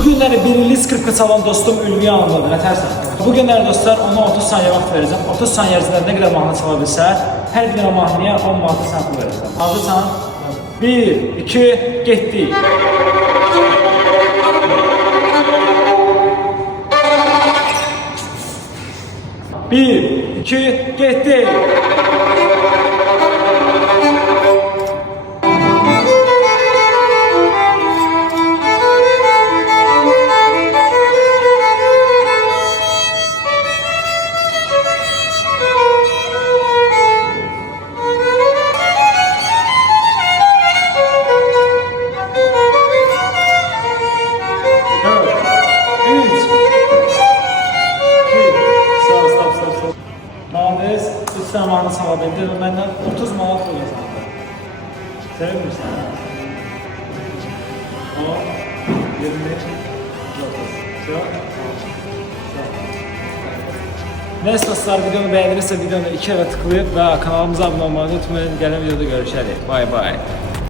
Bu günləri birinli skripka çalan dostum Ülviyə Hanımdadır, nətərsən? Bu günləri dostlar ona 30 saniyə vaxt verəcəm. 30 saniyə ərzində nə qədər mahnı çala bilsə, hər bir dənə mahnıya 10 manat sən pul verəcəm. Hazırsan? 1, 2, getdik. Bir, iki, getdik. Sen mahnı sala bildin ve benden 30 manat pul kazandı. Sevir misin? 10, 20, 30. Çok. Neyse dostlar, videonu beğendirirse videonu 2 kere tıklayıp ve kanalımıza abone olmayı unutmayın. Gelen videoda görüşelim. Bye bye.